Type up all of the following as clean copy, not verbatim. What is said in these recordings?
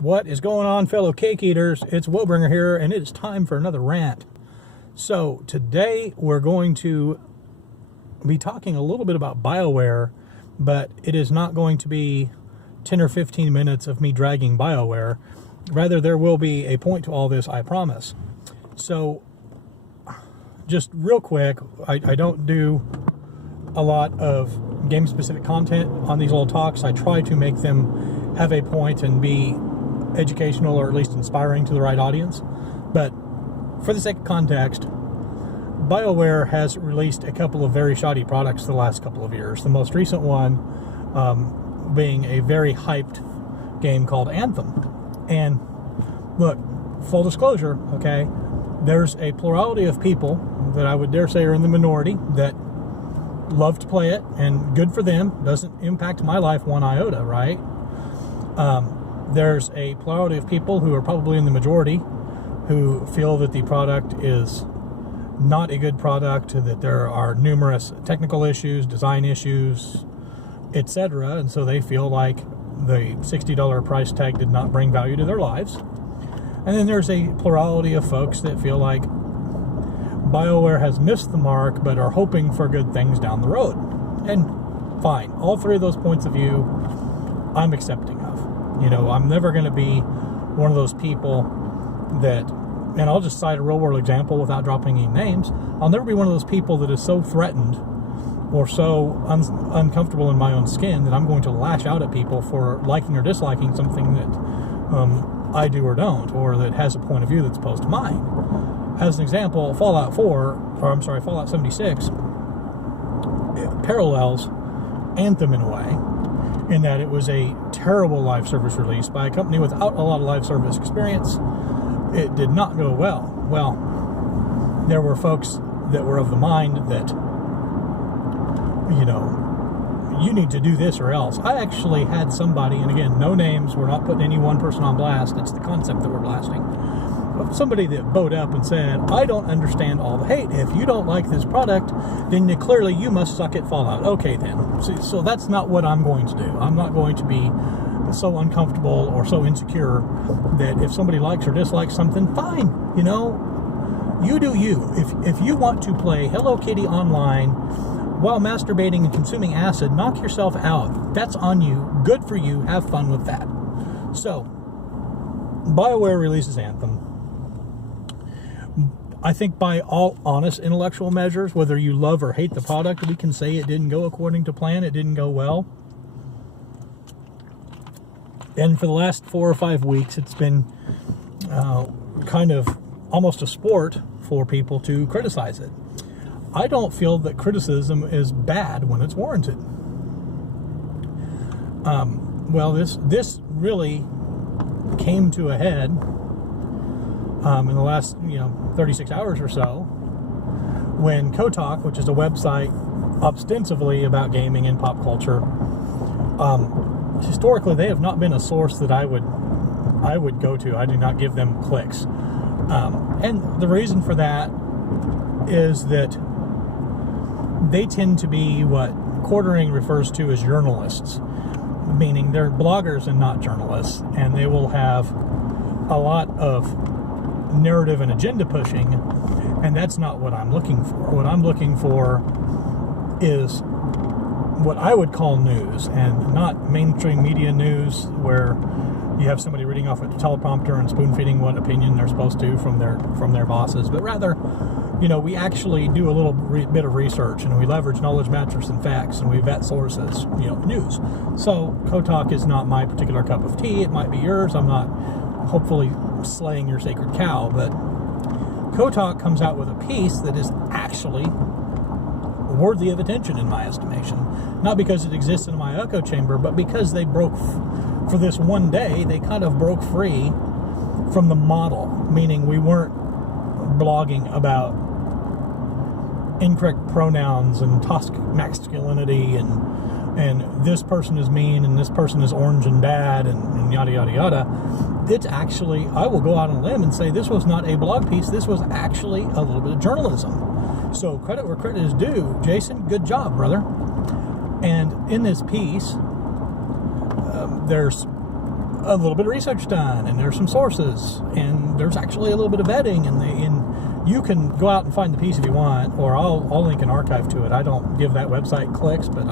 What is going on, fellow cake eaters? It's Willbringer here, and it is time for another rant. So today we're going to be talking a little bit about Bioware, but it is not going to be 10 or 15 minutes of me dragging Bioware. Rather, there will be a point to all this, I promise. So, just real quick, I don't do a lot of game-specific content on these little talks. I try to make them have a point and be educational or at least inspiring to the right audience. But for the sake of context, Bioware has released a couple of very shoddy products the last couple of years. The most recent one being a very hyped game called Anthem. And look, full disclosure, okay, there's a plurality of people that I would dare say are in the minority that love to play it, and good for them. Doesn't impact my life one iota, right? There's a plurality of people who are probably in the majority who feel that the product is not a good product, that there are numerous technical issues, design issues, etc., and so they feel like the $60 price tag did not bring value to their lives. And then there's a plurality of folks that feel like Bioware has missed the mark but are hoping for good things down the road. And fine, all three of those points of view I'm accepting of. You know, I'm never going to be one of those people that, and I'll just cite a real world example without dropping any names, I'll never be one of those people that is so threatened or so uncomfortable in my own skin that I'm going to lash out at people for liking or disliking something that I do or don't, or that has a point of view that's opposed to mine. As an example, Fallout 76 parallels Anthem in a way, in that it was a terrible live service release by a company without a lot of live service experience. It did not go well. Well, there were folks that were of the mind that, you know, you need to do this or else. I actually had somebody, and again, no names, we're not putting any one person on blast, it's the concept that we're blasting. Somebody that bowed up and said, I don't understand all the hate. If you don't like this product, then clearly you must suck at Fallout. Okay then. So that's not what I'm going to do. I'm not going to be so uncomfortable or so insecure that if somebody likes or dislikes something, fine. You know, you do you. If you want to play Hello Kitty online while masturbating and consuming acid, knock yourself out. That's on you. Good for you. Have fun with that. So, Bioware releases Anthem. I think by all honest intellectual measures, whether you love or hate the product, we can say it didn't go according to plan, it didn't go well. And for the last 4 or 5 weeks, it's been kind of almost a sport for people to criticize it. I don't feel that criticism is bad when it's warranted. Well, this really came to a head in the last 36 hours or so, when Kotaku, which is a website ostensibly about gaming and pop culture, historically they have not been a source that I would go to. I do not give them clicks, and the reason for that is that they tend to be what Quartering refers to as journalists, meaning they're bloggers and not journalists, and they will have a lot of narrative and agenda pushing, and that's not what I'm looking for. What I'm looking for is what I would call news, and not mainstream media news where you have somebody reading off a teleprompter and spoon-feeding what opinion they're supposed to from their bosses, but rather, we actually do a little bit of research, and we leverage knowledge metrics and facts, and we vet sources, news. So Kotaku is not my particular cup of tea. It might be yours. I'm not hopefully slaying your sacred cow, but Kotaku comes out with a piece that is actually worthy of attention in my estimation. Not because it exists in my echo chamber, but because they broke, for this one day, they kind of broke free from the model, meaning we weren't blogging about incorrect pronouns and toxic masculinity and this person is mean and this person is orange and bad and yada yada yada. It's actually, I will go out on a limb and say this was not a blog piece, this was actually a little bit of journalism. So credit where credit is due. Jason, good job, brother. And in this piece, there's a little bit of research done, and there's some sources, and there's actually a little bit of vetting, and you can go out and find the piece if you want, or I'll link an archive to it. I don't give that website clicks, but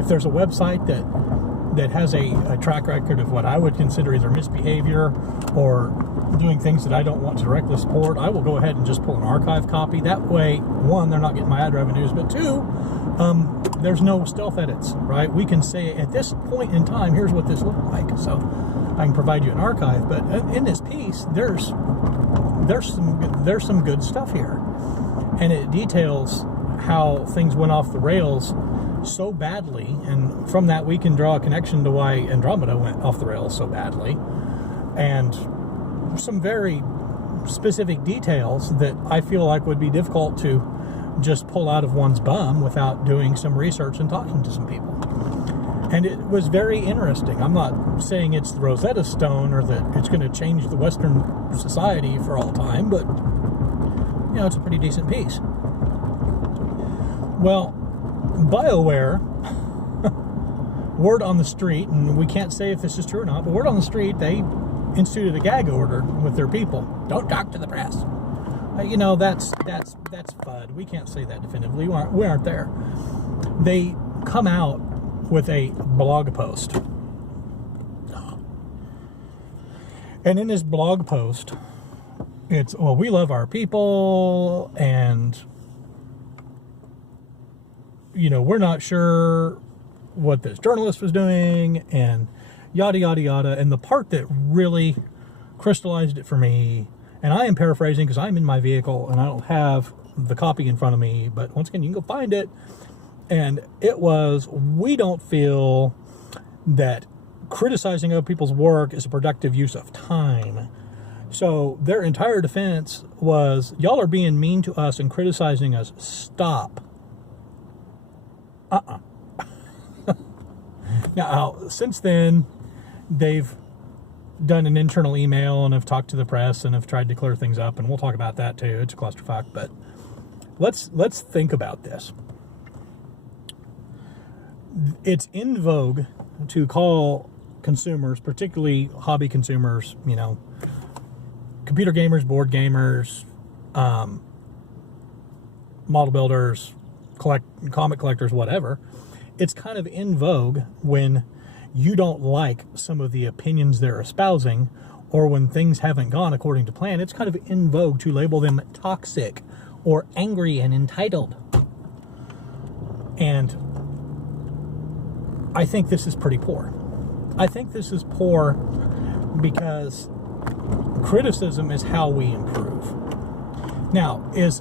if there's a website that has a track record of what I would consider either misbehavior or doing things that I don't want to directly support, I will go ahead and just pull an archive copy. That way, one, they're not getting my ad revenues, but two, there's no stealth edits, right? We can say at this point in time, here's what this looked like. So I can provide you an archive, but in this piece, there's some good stuff here, and it details how things went off the rails so badly, and from that we can draw a connection to why Andromeda went off the rails so badly, and some very specific details that I feel like would be difficult to just pull out of one's bum without doing some research and talking to some people. And it was very interesting. I'm not saying it's the Rosetta Stone or that it's going to change the Western society for all time, but it's a pretty decent piece. Well, Bioware, word on the street, and we can't say if this is true or not, but word on the street, they instituted a gag order with their people. Don't talk to the press. That's FUD. We can't say that definitively. We aren't there. They come out with a blog post. And in this blog post, it's, well, we love our people, and we're not sure what this journalist was doing, and yada, yada, yada. And the part that really crystallized it for me, and I am paraphrasing because I'm in my vehicle and I don't have the copy in front of me, but once again, you can go find it. And it was, we don't feel that criticizing other people's work is a productive use of time. So their entire defense was, y'all are being mean to us and criticizing us. Stop. Now, since then, they've done an internal email and have talked to the press and have tried to clear things up, and we'll talk about that too. It's a clusterfuck, but let's think about this. It's in vogue to call consumers, particularly hobby consumers, computer gamers, board gamers, model builders, comic collectors, whatever. It's kind of in vogue when you don't like some of the opinions they're espousing, or when things haven't gone according to plan. It's kind of in vogue to label them toxic or angry and entitled. And I think this is pretty poor. I think this is poor because criticism is how we improve. Now, is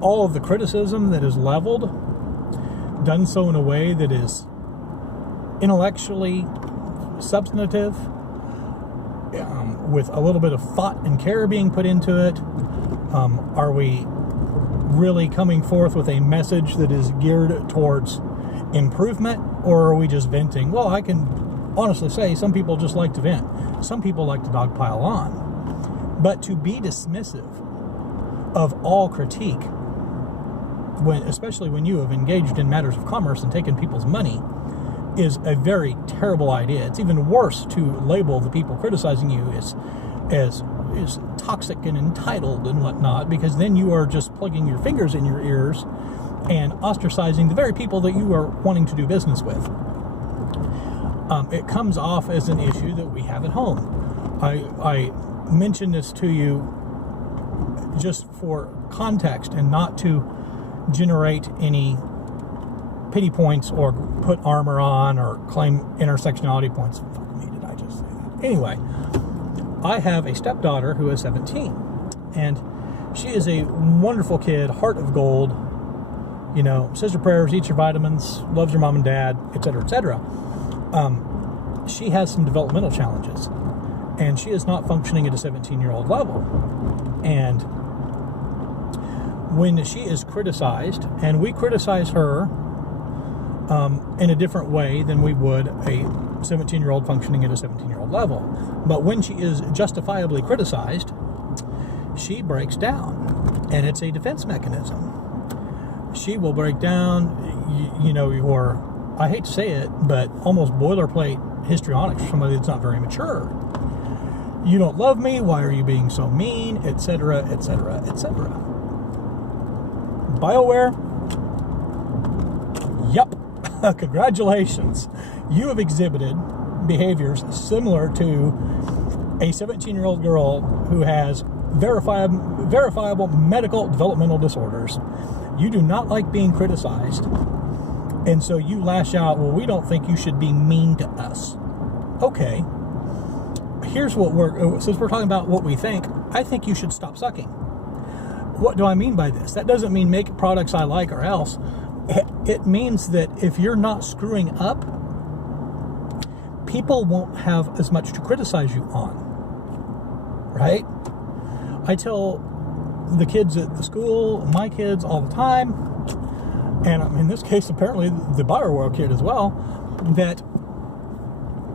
all of the criticism that is leveled done so in a way that is intellectually substantive, with a little bit of thought and care being put into it? Are we really coming forth with a message that is geared towards improvement, or are we just venting? Well, I can honestly say some people just like to vent. Some people like to dogpile on. But to be dismissive of all critique, especially when you have engaged in matters of commerce and taken people's money, is a very terrible idea. It's even worse to label the people criticizing you as toxic and entitled and whatnot, because then you are just plugging your fingers in your ears and ostracizing the very people that you are wanting to do business with. It comes off as an issue that we have at home. I mention this to you just for context and not to generate any pity points or put armor on or claim intersectionality points. Fuck me, did I just say that? Anyway, I have a stepdaughter who is 17, and she is a wonderful kid, heart of gold, says her prayers, eats her vitamins, loves her mom and dad, etc., etc. She has some developmental challenges, and she is not functioning at a 17-year-old level. And when she is criticized, and we criticize her in a different way than we would a 17-year-old functioning at a 17-year-old level. But when she is justifiably criticized, she breaks down, and it's a defense mechanism. She will break down, or I hate to say it, but almost boilerplate histrionics for somebody that's not very mature. You don't love me, why are you being so mean, etc., etc., etc. Bioware, yep, congratulations. You have exhibited behaviors similar to a 17-year-old girl who has verifiable medical developmental disorders. You do not like being criticized, and so you lash out, well, we don't think you should be mean to us. Okay, here's what since we're talking about what we think, I think you should stop sucking. What do I mean by this? That doesn't mean make products I like or else. It means that if you're not screwing up, people won't have as much to criticize you on, right? I tell the kids at the school, my kids all the time, and in this case apparently the Bioware kid as well, that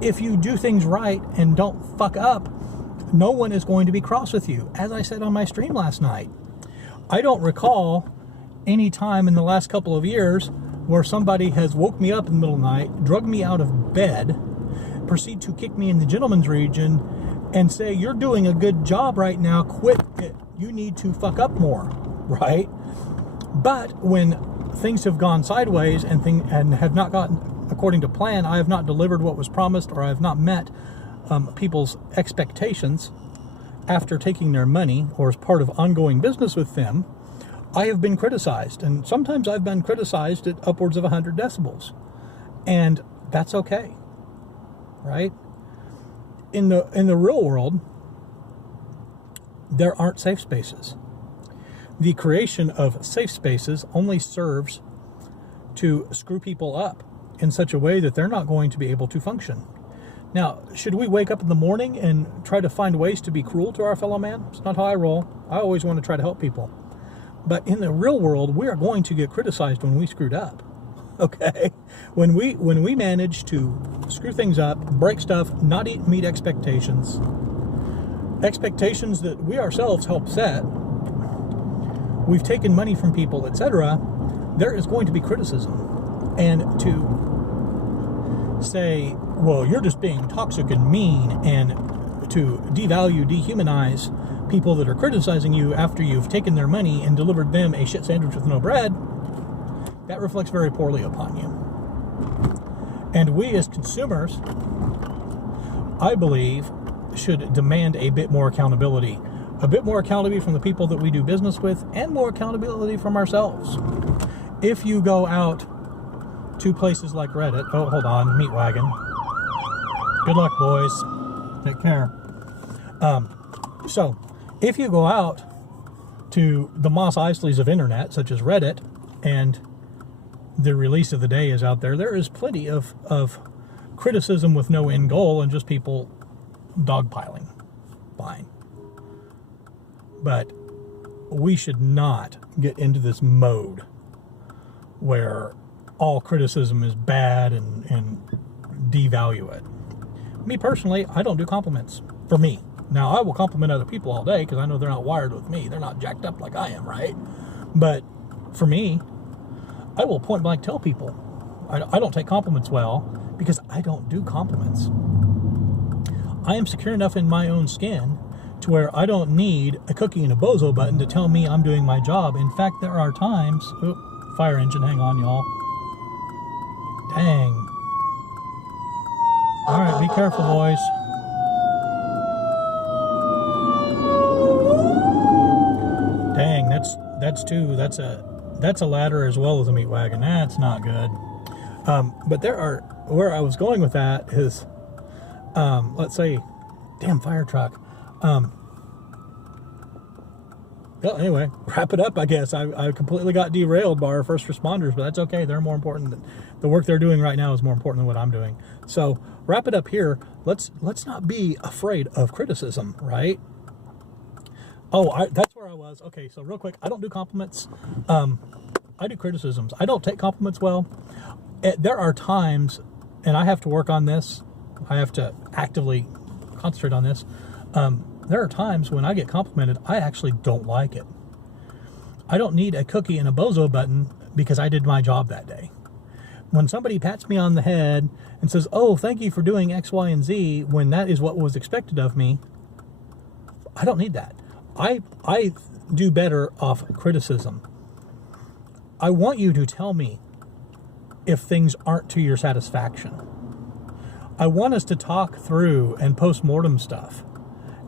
if you do things right and don't fuck up, no one is going to be cross with you. As I said on my stream last night, I don't recall any time in the last couple of years where somebody has woke me up in the middle of the night, drugged me out of bed, proceed to kick me in the gentleman's region, and say, you're doing a good job right now, quit it. You need to fuck up more, right? But when things have gone sideways and have not gotten according to plan, I have not delivered what was promised, or I have not met people's expectations after taking their money or as part of ongoing business with them, I have been criticized. And sometimes I've been criticized at upwards of 100 decibels. And that's okay, right? In the real world, there aren't safe spaces. The creation of safe spaces only serves to screw people up in such a way that they're not going to be able to function. Now, should we wake up in the morning and try to find ways to be cruel to our fellow man? It's not how I roll. I always want to try to help people. But in the real world, we are going to get criticized when we screwed up. Okay? When we manage to screw things up, break stuff, not meet expectations that we ourselves help set, we've taken money from people, etc., there is going to be criticism. And to say, well, you're just being toxic and mean, and to devalue, dehumanize people that are criticizing you after you've taken their money and delivered them a shit sandwich with no bread, that reflects very poorly upon you. And we as consumers, I believe, should demand a bit more accountability. A bit more accountability from the people that we do business with, and more accountability from ourselves. If you go out to places like Reddit, oh, hold on, meat wagon. Good luck, boys. Take care. So, if you go out to the Mos Eisleys of internet, such as Reddit, and the release of the day is out there, there is plenty of criticism with no end goal and just people dogpiling. Fine. But we should not get into this mode where all criticism is bad and devalue it. Me personally, I don't do compliments. For me. Now, I will compliment other people all day because I know they're not wired with me. They're not jacked up like I am, right? But for me, I will point blank tell people I don't take compliments well because I don't do compliments. I am secure enough in my own skin to where I don't need a cookie and a bozo button to tell me I'm doing my job. In fact, there are times... Oop, fire engine, hang on, y'all. Dang. Alright, be careful, boys. Dang, that's two. That's a ladder as well as a meat wagon. That's not good. But where I was going with that is, let's say, damn fire truck. Well, anyway, wrap it up, I guess. I completely got derailed by our first responders, but that's okay. They're more important. The work they're doing right now is more important than what I'm doing. So, wrap it up here. Let's not be afraid of criticism, right? Oh, that's where I was. Okay, so real quick, I don't do compliments. I do criticisms. I don't take compliments well. There are times, and I have to work on this. I have to actively concentrate on this. There are times when I get complimented, I actually don't like it. I don't need a cookie and a bozo button because I did my job that day. when somebody pats me on the head and says, oh, thank you for doing X, Y, and Z, when that is what was expected of me, I don't need that. I do better off criticism. I want you to tell me if things aren't to your satisfaction. I want us to talk through and post-mortem stuff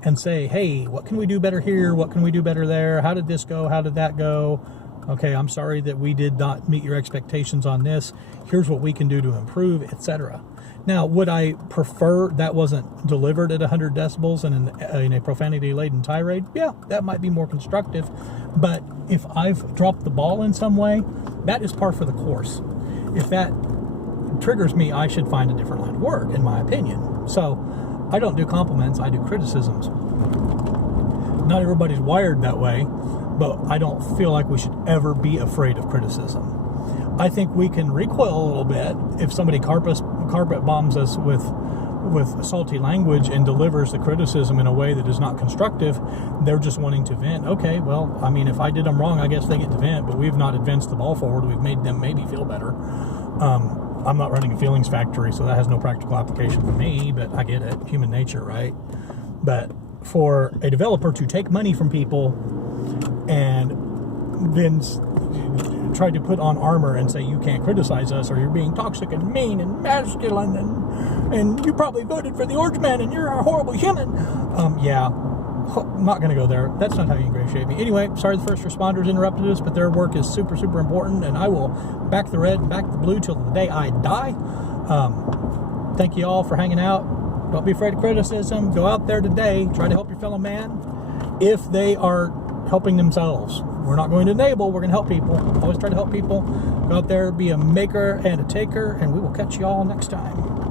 and say, hey, what can we do better here? What can we do better there? How did this go? How did that go? Okay, I'm sorry that we did not meet your expectations on this. Here's what we can do to improve, etc. Now, would I prefer that wasn't delivered at 100 decibels and in a profanity-laden tirade? Yeah, that might be more constructive. But if I've dropped the ball in some way, that is par for the course. If that triggers me, I should find a different line of work, in my opinion. So I don't do compliments, I do criticisms. Not everybody's wired that way, but I don't feel like we should ever be afraid of criticism. I think we can recoil a little bit if somebody carpet bombs us with salty language and delivers the criticism in a way that is not constructive. They're just wanting to vent. Okay, well, I mean, if I did them wrong, I guess they get to vent, but we've not advanced the ball forward. We've made them maybe feel better. I'm not running a feelings factory, so that has no practical application for me, but I get it. Human nature, right? But for a developer to take money from people and then try to put on armor and say you can't criticize us, or you're being toxic and mean and masculine, and you probably voted for the Orange Man and you're a horrible human. Yeah, I'm not going to go there. That's not how you ingratiate me. Anyway, sorry the first responders interrupted us, but their work is super, super important, and I will back the red and back the blue till the day I die. Thank you all for hanging out. Don't be afraid of criticism. Go out there today. Try to help your fellow man if they are helping themselves. We're not going to enable. We're going to help people. Always try to help people. Go out there, be a maker and a taker, and we will catch you all next time.